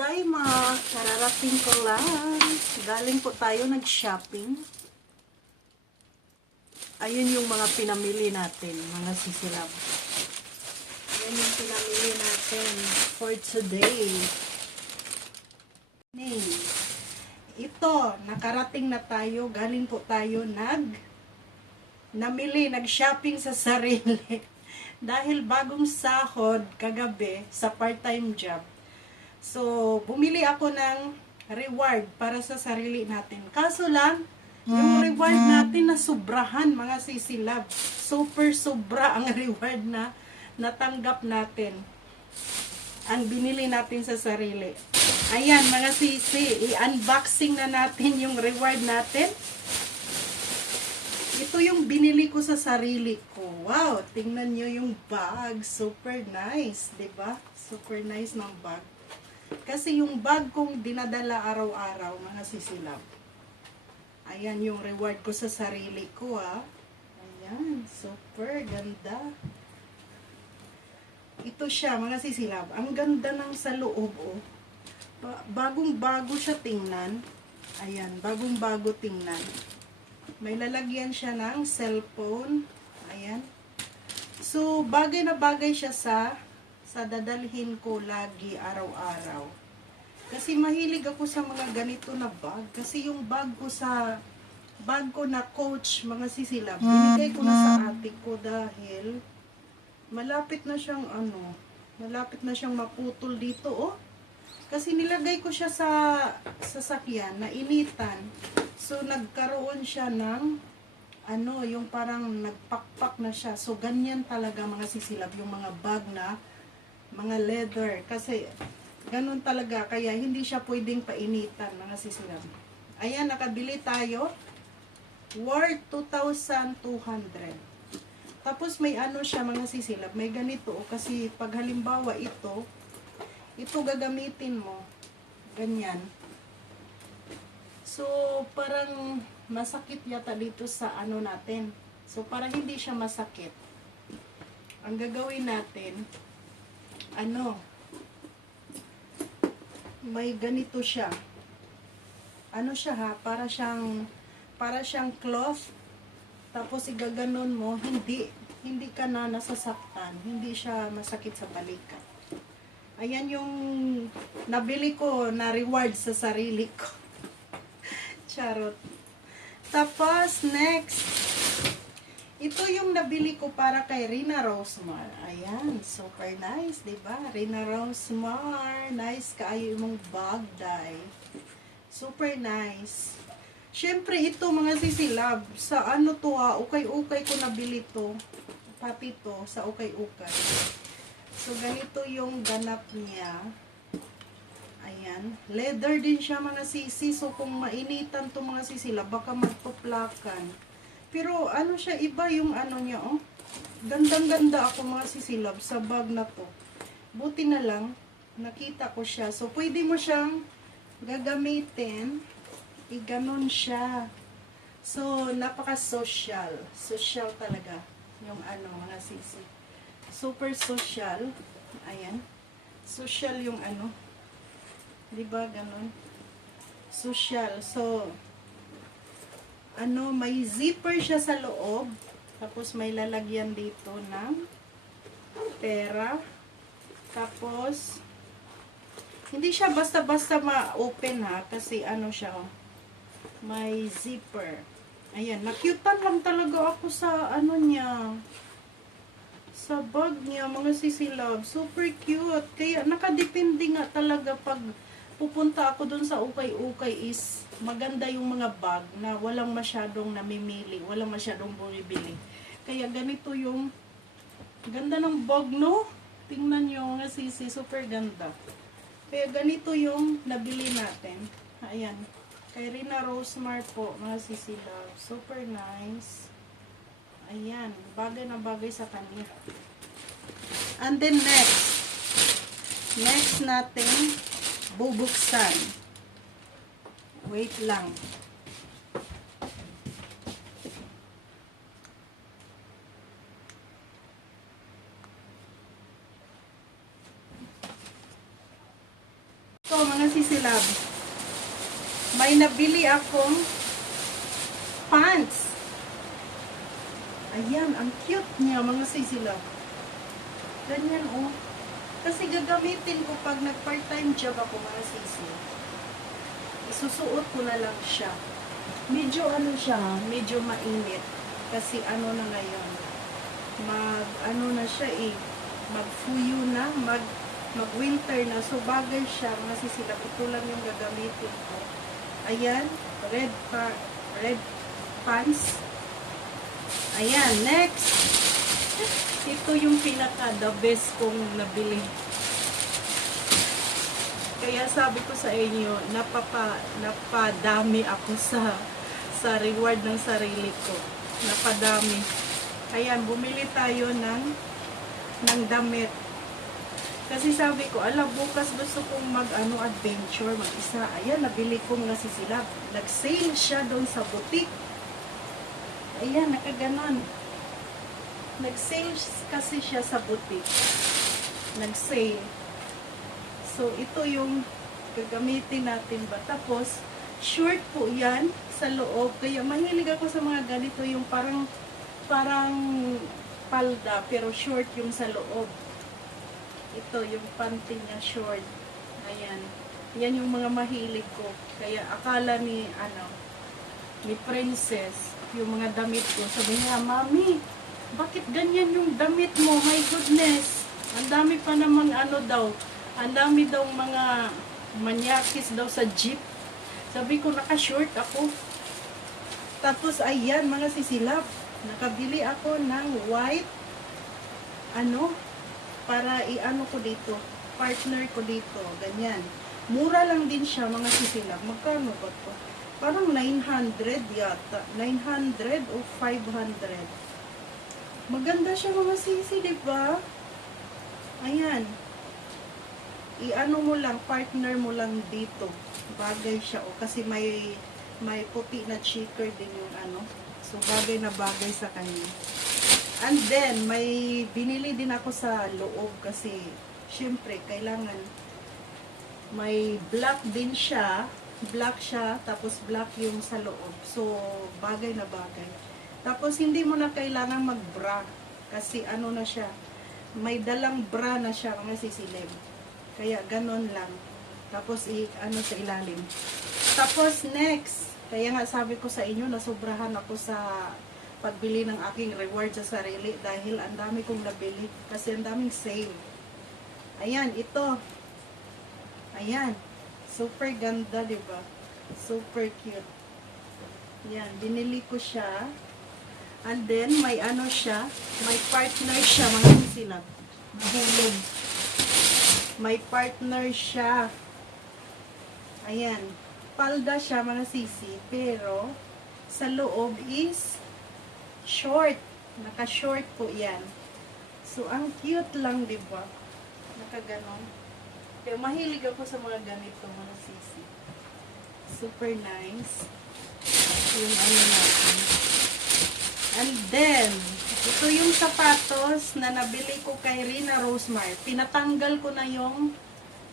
Tadaima, kararating ko lang. Galing po tayo nag-shopping. Ayun yung mga pinamili natin, mga sisilab. Yan yung pinamili natin for today. Ning. Ito, nakarating na tayo. Galing po tayo nag namili, nag-shopping sa sarili. Dahil bagong sahod kagabi sa part-time job. So, bumili ako ng reward para sa sarili natin. Kaso lang, yung reward natin na sobrahan, mga sisilab. Super sobra ang reward na natanggap natin. Ang binili natin sa sarili. Ayan, mga sisi, i-unboxing na natin yung reward natin. Ito yung binili ko sa sarili ko. Wow, tingnan nyo yung bag. Super nice, ba? Super nice ng bag. Kasi yung bag kong dinadala araw-araw, mga sisilab. Ayan yung reward ko sa sarili ko, ah. Ayan, super ganda. Ito siya, mga sisilab. Ang ganda ng sa loob, oh. Ba- bagong-bago siya tingnan. Ayan, bagong-bago tingnan. May lalagyan siya ng cellphone. Ayan. So, bagay na bagay siya sa sa dadalhin ko lagi araw-araw. Kasi mahilig ako sa mga ganito na bag. Kasi yung bag ko sa bag ko na coach, mga sisilab, binigay ko na sa ate ko dahil malapit na siyang ano, malapit na siyang maputol dito, oh. Kasi nilagay ko siya sa sasakyan na initan. So, nagkaroon siya ng ano, yung parang nagpakpak na siya. So, ganyan talaga mga sisilab, yung mga bag na mga leather. Kasi, ganun talaga. Kaya, hindi siya pwedeng painitan, mga sisilab. Ayan, nakabili tayo. Worth 2,200. Tapos, may ano siya, mga sisilab. May ganito. oh, Kasi, pag halimbawa ito, ito gagamitin mo. Ganyan. So, parang masakit yata dito sa ano natin. So, para hindi siya masakit, ang gagawin natin, ano, may ganito siya. Ano siya ha? Para siyang, para siyang cloth. Tapos igaganon mo, hindi, hindi ka na nasasaktan. Hindi siya masakit sa balikat. Ayan yung nabili ko na reward sa sarili ko. Charot. Tapos, next. Ito yung nabili ko para kay Rina Rosemar. Ayan, super nice, di ba? Rina Rosemar. Nice kaayo mong bag dye. Super nice. Siyempre, ito mga sisilab. Sa ano to ha, ukay-ukay ko nabili to. Pati to, sa ukay-ukay. So, ganito yung ganap niya. Ayan. Leather din siya mga sisi. So, kung mainitan to mga sisila, baka magtuplakan. Pero, ano siya, iba yung ano niya, oh. Gandang-ganda ako mga sisilab sa bag na to. Buti na lang, nakita ko siya. So, pwede mo siyang gagamitin. Iganon siya. So, napaka-social. Social talaga. Yung ano, mga sisi. Super social. Ayan. Social yung ano, Di ba ganun? Social. So, ano, may zipper siya sa loob. Tapos may lalagyan dito ng pera. Tapos, hindi siya basta-basta ma-open ha. Kasi ano siya, oh, may zipper. Ayan, nakyutan lang talaga ako sa ano niya. Sa bag niya, mga sisilab. Super cute. Kaya nakadepende nga talaga pag pupunta ako dun sa ukay-ukay is maganda yung mga bag na walang masyadong namimili, walang masyadong bumibili. Kaya ganito yung ganda ng bag, no? Tingnan nyo nga sisi, super ganda. Kaya ganito yung nabili natin. Ayan. Kay Rina Rosemar po, mga sisi love. Super nice. Ayan. Bagay na bagay sa kanya. And then next. Next natin, bubuksan. Wait lang. Ito, mga sisilab. May nabili akong pants. Ayan, ang cute niya mga sisilab. Ganyan oh. Kasi gagamitin ko pag nag-part-time job ako mga sisi. Isusuot ko na lang siya. Medyo ano siya, medyo mainit. Kasi ano na ngayon, mag ano na siya eh, magfuyo na, mag mag-winter na. So bagay siya, mga sisilab. Ito lang yung gagamitin ko. Ayan, red pa, red pants. Ayan, next. Ito yung pinaka the best kong nabili. Kaya sabi ko sa inyo, napapa, napadami ako sa sa reward ng sarili ko. Napadami. Ayan, bumili tayo ng ng damit. Kasi sabi ko, alam, bukas gusto kong mag-ano adventure, mag-isa. Ayan, nabili ko nga si sila. Nag-sale siya doon sa boutique. Ayan, nakaganon. Nag-sale kasi siya sa boutique. Nag-sale. So, ito yung gagamitin natin ba. Tapos, short po yan sa loob. Kaya mahilig ako sa mga ganito, yung parang, parang palda, pero short yung sa loob. Ito, yung panty niya short. Ayan. Yan yung mga mahilig ko. Kaya akala ni, ano, ni princess, yung mga damit ko. Sabi niya, Mami, bakit ganyan yung damit mo? My goodness. Ang dami pa namang ano daw. Ang dami daw mga manyakis daw sa jeep. Sabi ko, naka-short ako. Tapos, ayan, mga sisilap. Nakabili ako ng white, ano, para i-ano ko dito, partner ko dito, ganyan. Mura lang din siya, mga sisilap. Magkano ba to? Parang 900 yata. 900 o 500. Maganda siya mga sisi, di ba? Ayan. I-ano mo lang, partner mo lang dito. Bagay siya. O, kasi may, may puti na checker din yung ano. So, bagay na bagay sa kanya. And then, may binili din ako sa loob kasi, syempre, kailangan may black din siya. Black siya, tapos black yung sa loob. So, bagay na bagay. Tapos, hindi mo na kailangan mag-bra. Kasi, ano na siya, may dalang bra na siya, mga sisilib. Kaya, ganon lang. Tapos, i ano sa ilalim. Tapos, next, kaya nga sabi ko sa inyo, nasobrahan ako sa pagbili ng aking reward sa sarili dahil ang dami kong nabili kasi ang daming sale. Ayan, ito. Ayan. Super ganda, di ba? Super cute. Ayan, binili ko siya. And then, may ano siya, may partner siya, mga sila. Bulog. May partner siya. Ayan. Palda siya, mga sisi. Pero, sa loob is short. Naka-short po yan. So, ang cute lang, di ba? Nakaganon. Kaya mahilig ako sa mga ganito, mga sisi. Super nice. Yung ano natin. And then, ito yung sapatos na nabili ko kay Rina Rosemar. Pinatanggal ko na yung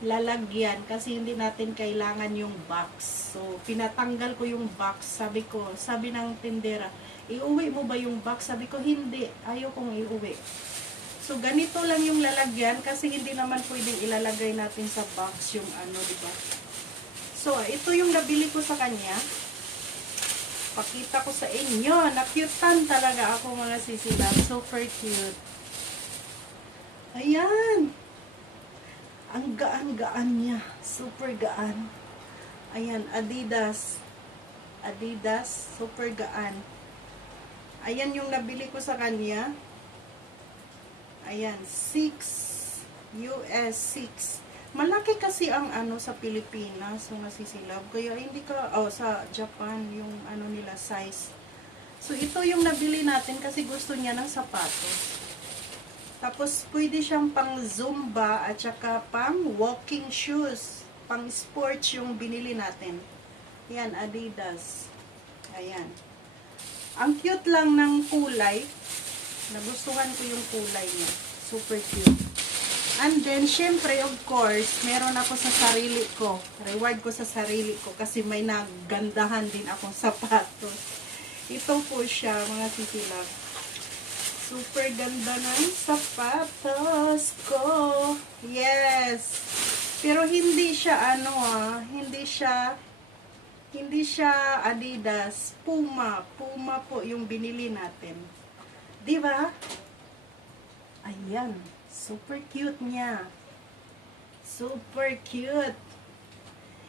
lalagyan kasi hindi natin kailangan yung box. So, pinatanggal ko yung box. Sabi ko, sabi ng tindera, iuwi mo ba yung box? Sabi ko, hindi. Ayaw kong iuwi. So, ganito lang yung lalagyan kasi hindi naman pwedeng ilalagay natin sa box yung ano, di ba? So, ito yung nabili ko sa kanya. Pakita ko sa inyo. Nakyutan talaga ako mga sisilab. Super cute. Ayan. Ang gaan-gaan niya. Super gaan. Ayan, Adidas. Adidas. Super gaan. Ayan yung nabili ko sa kanya. Ayan, 6 US 6. Malaki kasi ang ano sa Pilipinas, mga sisilab. Kaya hindi ka, oh, sa Japan, yung ano nila size. So, ito yung nabili natin kasi gusto niya ng sapatos. Tapos, pwede siyang pang Zumba at saka pang walking shoes. Pang sports yung binili natin. Yan, Adidas. Ayan. Ang cute lang ng kulay. Nagustuhan ko yung kulay niya. Super cute. And then, syempre, of course, meron ako sa sarili ko. Reward ko sa sarili ko kasi may nagandahan din akong sapatos. Ito po siya, mga sisilab. Super ganda ng sapatos ko. Yes. Pero hindi siya ano ah, hindi siya hindi siya Adidas, Puma. Puma po yung binili natin. 'Di ba? Ayan, super cute niya. Super cute.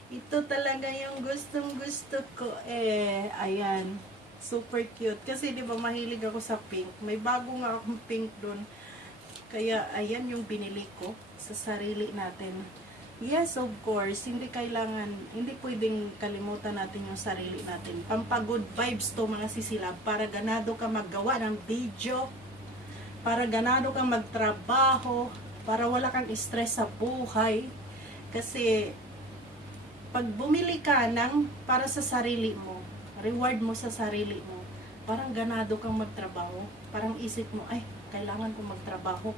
Ito talaga yung gustong gusto ko eh. Ayan. Super cute. Kasi di ba mahilig ako sa pink. May bago nga akong pink doon. Kaya ayan yung binili ko sa sarili natin. Yes, of course. Hindi kailangan, hindi pwedeng kalimutan natin yung sarili natin. Pampagood vibes to mga sisilab para ganado ka maggawa ng video, para ganado kang magtrabaho, para wala kang stress sa buhay. Kasi pag bumili ka ng para sa sarili mo, reward mo sa sarili mo, parang ganado kang magtrabaho. Parang isip mo, ay, kailangan kong magtrabaho.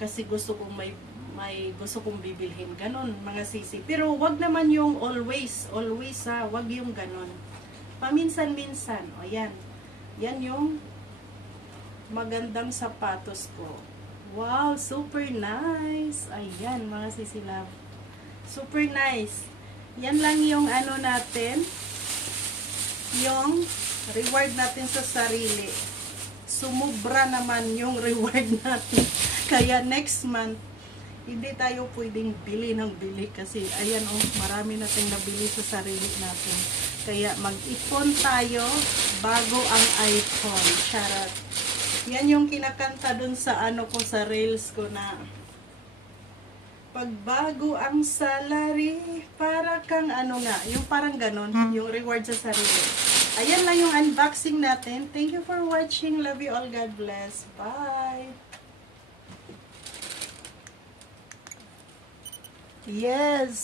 Kasi gusto kong may may gusto kong bibilhin. Ganon, mga sisi. Pero wag naman yung always, always ha, wag yung ganon. Paminsan-minsan, o yan. Yan yung magandang sapatos ko. Wow, super nice. Ayan, mga sisi love. Super nice. Yan lang yung ano natin, yung reward natin sa sarili. Sumubra naman yung reward natin. Kaya next month, hindi tayo pwedeng bili ng bili kasi ayan oh, marami nating nabili sa sarili natin. Kaya mag-ipon tayo bago ang iPhone. Charot. Yan yung kinakanta dun sa ano ko sa reels ko na pagbago ang salary, para kang ano nga, yung parang ganon, yung reward sa sarili. Ayan lang yung unboxing natin. Thank you for watching. Love you all. God bless. Bye. Yes.